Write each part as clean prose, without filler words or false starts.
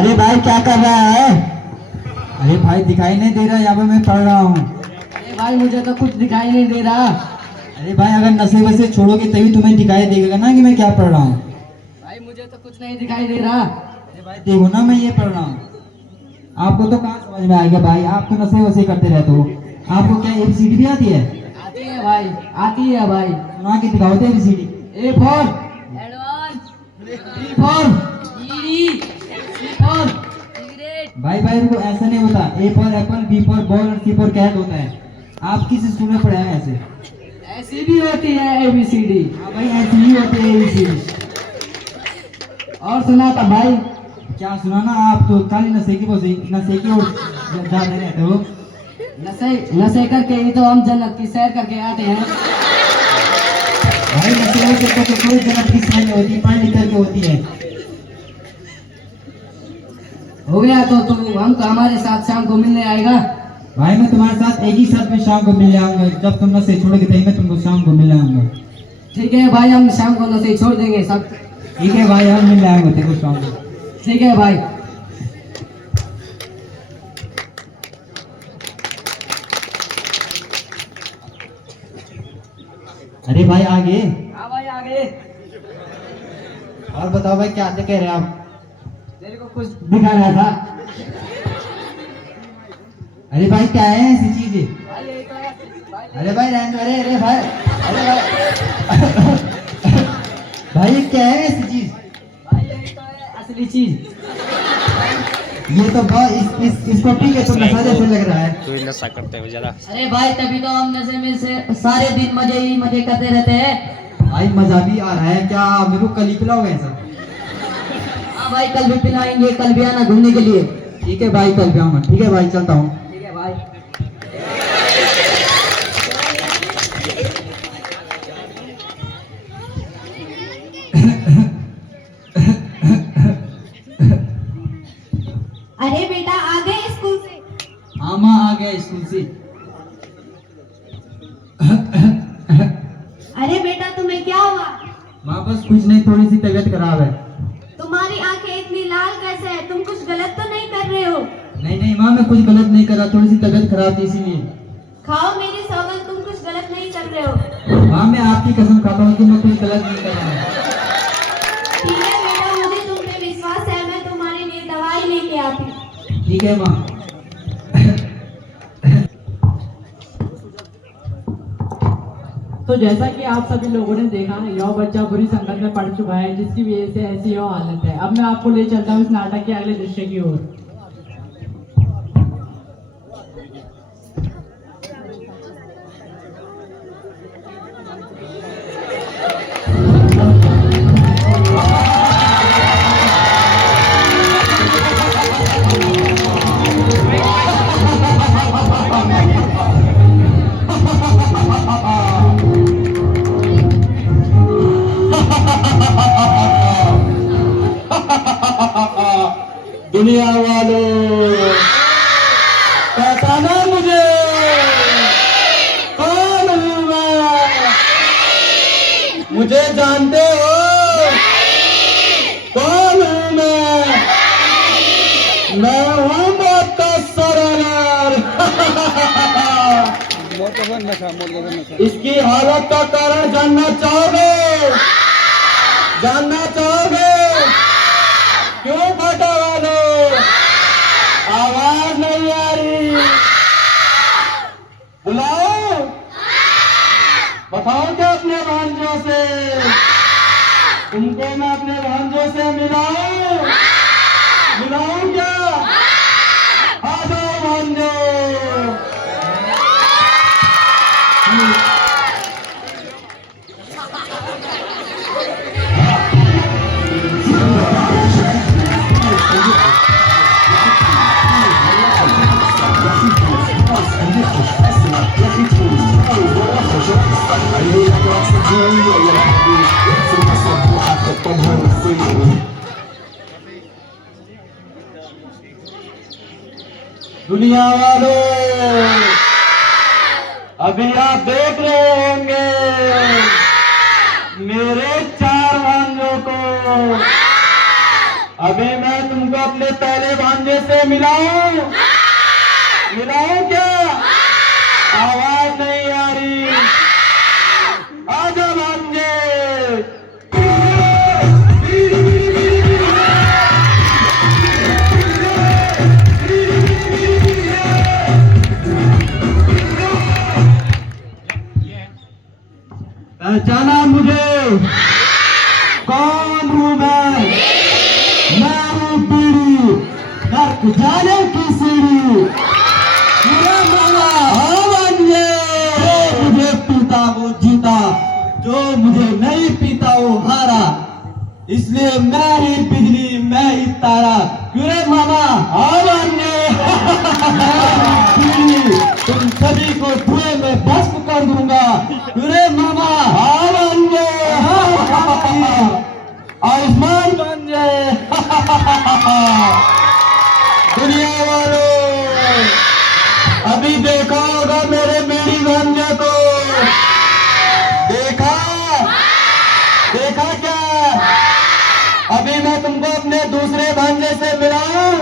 अरे भाई क्या कर रहा है? अरे भाई दिखाई नहीं दे रहा, यहाँ पे मैं पढ़ रहा हूँ। अरे भाई मुझे तो कुछ दिखाई नहीं दे रहा। अरे भाई अगर नशे वसे छोड़ोगे तभी तुम्हें दिखाई देगा ना कि मैं क्या पढ़ रहा हूँ। भाई मुझे तो कुछ नहीं दिखाई दे रहा। अरे भाई देखो ना मैं ये पढ़ रहा हूँ। आपको तो कहाँ समझ में आएगा भाई, आप तो नशे वसे करते रहते हो। आपको क्या एबीसीडी भी आती है? आती है भाई, आती है भाई। सुना के दिखाओ तो A B C D. A for advance, B for ED, C for cigarette. भाई इनको ऐसा नहीं होता। A for apple, B for ball और सी फॉर कैट होता है। आप किस स्कूल में पढ़े हैं ऐसे? ऐसी भी होती है एबीसीडी। हाँ भाई ऐसी ही होती है एबीसीडी। और सुना था भाई। क्या सुना ना, आप तो खाली नशे की ओर जाते रहते हो। नशे करके ही तो हम जन्नत की सैर करके आते हैं। भाई नशे वसे तो कोई जन्नत की सैर नहीं होती, पढ़ लिख करके होती है। हो गया तो तू हमको हमारे साथ शाम को मिलने आएगा। भाई मैं तुम्हारे साथ एक ही साथ में शाम को मिल जाऊंगा। जब तुम नशे छोड़ोगे तभी मैं तुमको शाम को मिल आऊंगा। ठीक है भाई, हम शाम को नशे छोड़ देंगे सब। ठीक है भाई, हम मिल आएंगे तेरे को शाम को। ठीक है भाई। अरे भाई आगे। हाँ भाई आगे। और बताओ भाई क्या कह रहे हैं आप? तेरे को कुछ दिखा रहा था। अरे भाई क्या है ऐसी चीज? भाई यही तो है। अरे भाई रहने दो। अरे भाई, अरे भाई भाई ये क्या है ऐसी चीज? भाई यही तो है असली चीज। ये तो बहुत इसको ठीक है तो नशा जैसे लग रहा है। तू नशा करते हो ज्यादा। अरे भाई तभी तो हम नशे में से सारे दिन मजे ही मजे करते रहते हैं। भाई मजा भी आ रहा है क्या? मेरे को कल ही पिलाओगे ऐसा? हाँ भाई कल भी पिलाएंगे, कल भी आना घूमने के लिए। ठीक है भाई कल भी आऊंगा। ठीक है भाई चलता हूँ। ठीक है भाई। अरे बेटा आ गए स्कूल से? हाँ माँ आ गया स्कूल से। अरे बेटा तुम्हें क्या हुआ? माँ बस कुछ नहीं, थोड़ी सी तबीयत खराब है। तुम्हारी आंखें इतनी लाल कैसे है? तुम कुछ गलत तो नहीं कर रहे हो? नहीं माँ मैं कुछ गलत नहीं कर रहा, थोड़ी सी तबीयत खराब थी इसीलिए। खाओ मेरी सौगंध, तुम कुछ गलत नहीं कर रहे हो। माँ मैं आपकी कसम खाता हूँ कि मैं कुछ गलत नहीं कर रहा हूँ। ठीक है बेटा, मुझे तुम पे विश्वास है, मैं तुम्हारे लिए दवाई लेके आती। ठीक है माँ। तो जैसा कि आप सभी लोगों ने देखा, यह बच्चा बुरी संगत में पड़ चुका है जिसकी वजह से ऐसी यह हालत है। अब मैं आपको ले चलता हूँ इस नाटक के अगले दृश्य की ओर। दुनिया वालों पहचाना मुझे? कौन हूँ मैं? मुझे जानते हो? कौन हूँ मैं हूँ मौत का सरदार। इसकी हालत का कारण जानना चाहोगे? जानना चाहोगे? क्यों फटा वालों? आवाज नहीं आ रही? बुलाओ, बताओ क्या अपने भांजों से? तुमको मैं अपने भांजों से मिलाऊं? मिलाऊं क्या? आ जाओ भांजो। दुनिया वालों, अभी आप देख रहे होंगे मेरे 4 भांजों को। अभी मैं तुमको अपने पहले भांजे से मिलाऊं क्या? आवाज नहीं आ रही। आजा भांजे। पहचाना मुझे? कौन हूँ मैं हूँ पीढ़ी नर्क जाने की सीढ़ी। मेरा मामा भांजे, जो मुझे पीता वो जीता, जो मुझे नहीं पीता वो हारा। इसलिए मैं ही बिजली मैं ही तारा। क्यों रे मामा भांजे? पीढ़ी तुम सभी को धुएं में भस्म कर दूंगा। क्यों रे मामा भांजे? आयुष्मान बन जाए। दुनिया वालों, अभी देखा होगा मेरे बीड़ी भांजे को। देखा क्या? अभी मैं तुमको अपने दूसरे भांजे से मिलाऊं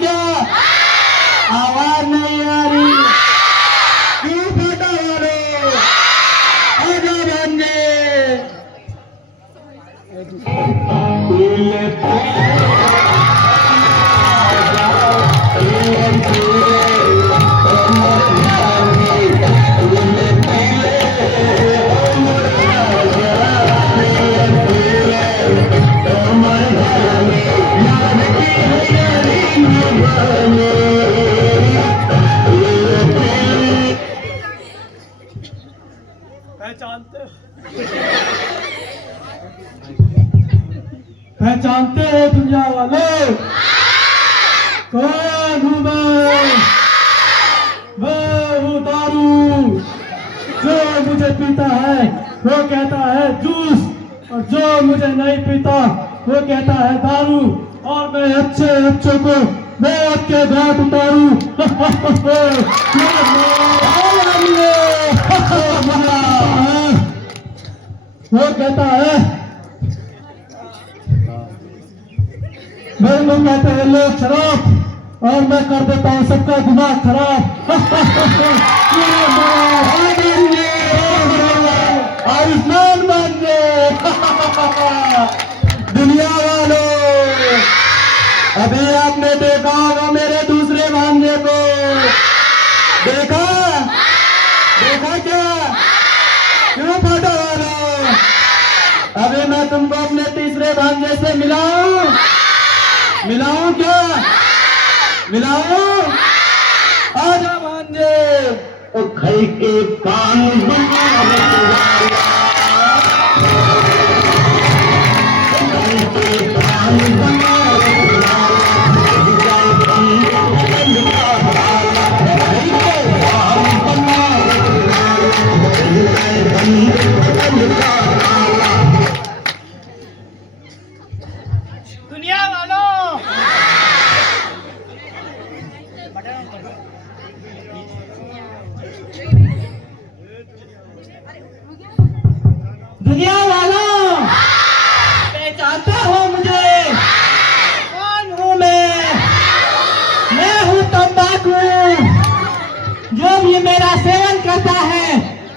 क्या? आवाज नहीं आ रही। क्यों फटा वालों? आजा भांजे। पहचानते हो दुनिया वाले? कौन हूँ मैं हूँ दारू। जो मुझे पीता है वो कहता है जूस, और जो मुझे नहीं पीता वो कहता है दारू। और मैं अच्छे को मौत के घाट उतारू। वो कहता है, मेरे लोग कहते हैं लोग शराब, और मैं कर देता हूँ सबका दिमाग खराब। आयुष्मान भांजे। दुनिया वालों, अभी आपने देखा होगा मेरे दूसरे भांजे को। देखा क्या? क्यों फटा वालों? अभी मैं तुमको अपने तीसरे भांजे से मिलाऊं क्या? आजा भांजे। तो खाई के कान दुनिया वालों, पहचानते हो मुझे? कौन हूँ मैं हूँ तंबाकू। जो भी मेरा सेवन करता है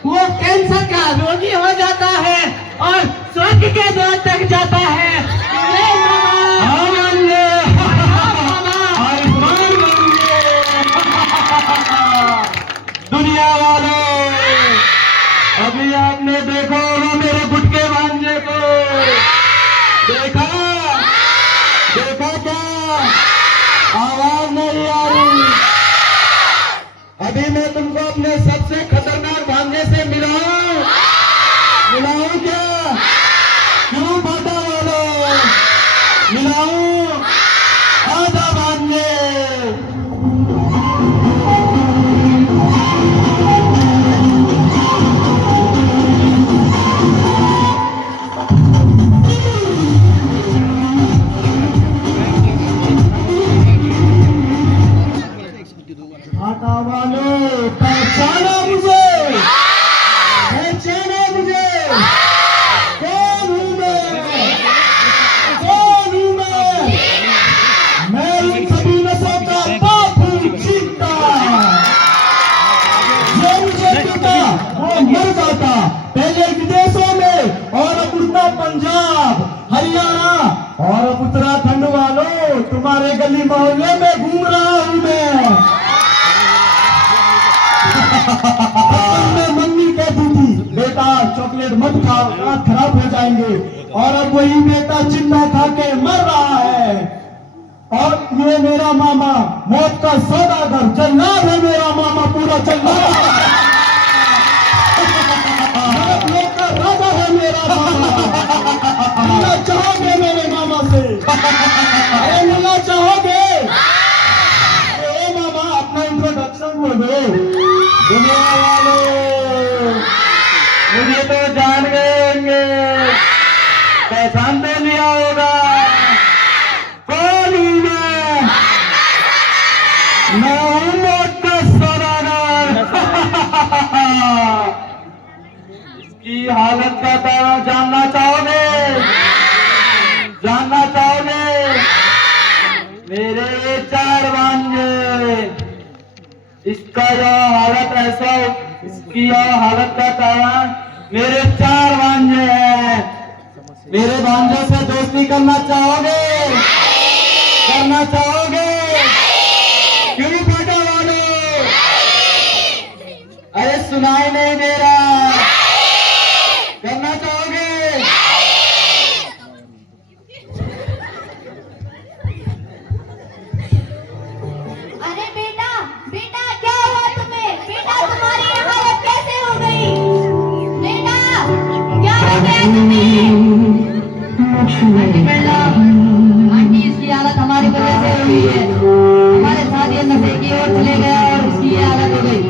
वो कैंसर का रोगी हो जाता है और स्वर्ग के द्वार तक जाता है। दुनिया वालों, अभी आपने देखा होगा मेरे गुटके भांजे को। देखा क्या? आवाज नहीं आ रही। अभी मैं तुमको अपने सबसे खतरनाक भांजे से मिलाऊं क्या? क्यों फटा वाला? हरियाणा और उत्तराखंड वालों, तुम्हारे गली मोहल्ले में घूम रहा हूँ मैं। बचपन में मम्मी कहती थी बेटा चॉकलेट मत खाओ, दांत खराब हो जाएंगे, और अब वही बेटा चिंता खा के मर रहा है। और ये मेरा मामा मौत का सौदागर, जल्लाद है मेरा मामा, पूरा जल्लाद का राजा है मेरा मामा। मिलना चाहोगे मेरे मामा से? अरे मिलना चाहोगे? ओ मामा अपना इंट्रोडक्शन बोल दो। दुनिया वालों मुझे तो जान गए होंगे, पहचान पे लिया होगा। कौन हूँ मैं हूँ मौत का सौदागर। इसकी हालत का तारा जानना चाहोगे? जानना चाहोगे? मेरे ये 4 भांजे, इसका यह हालत ऐसा, इसकी यह हालत का तारा मेरे 4 भांजे हैं। मेरे भांजों से दोस्ती करना चाहोगे? करना चाहोगे? क्यों बेटा वालों? अरे सुनाई नहीं दे रहा। करना चाहोगे? अरे बेटा, बेटा क्या हुआ तुम्हें? बेटा तुम्हारी ये हालत कैसे हो गई? बेटा क्या हो गया तुम्हें? आंटी मैडम, आंटी इसकी हालत हमारी वजह से हुई है। हमारे साथ ये नशे की ओर चले गया और उसकी ये हालत हो गई।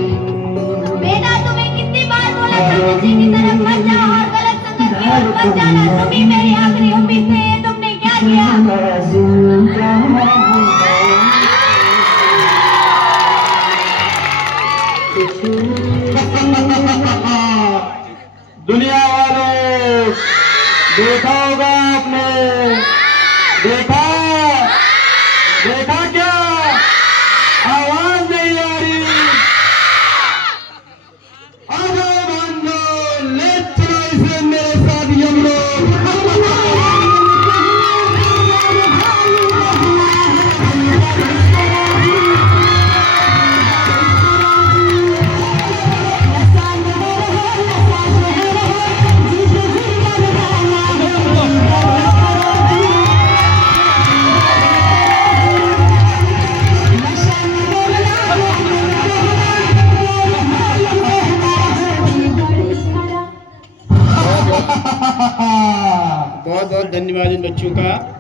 बेटा तुम्हें कितनी बार बोला था नशे की तरफ मत जाओ और गलत संगत की ओर मत जाना। तुम ही मेरी आखिरी उम्मीद थे, ये तुमने क्या किया? दुनिया वालों देखा होगा आपने, देखा देखा क्या? आवाज नहीं आ रही। आ जाओ भांजो, ले चलो इसे मेरे साथ यमलोक। बहुत बहुत धन्यवाद इन बच्चों का।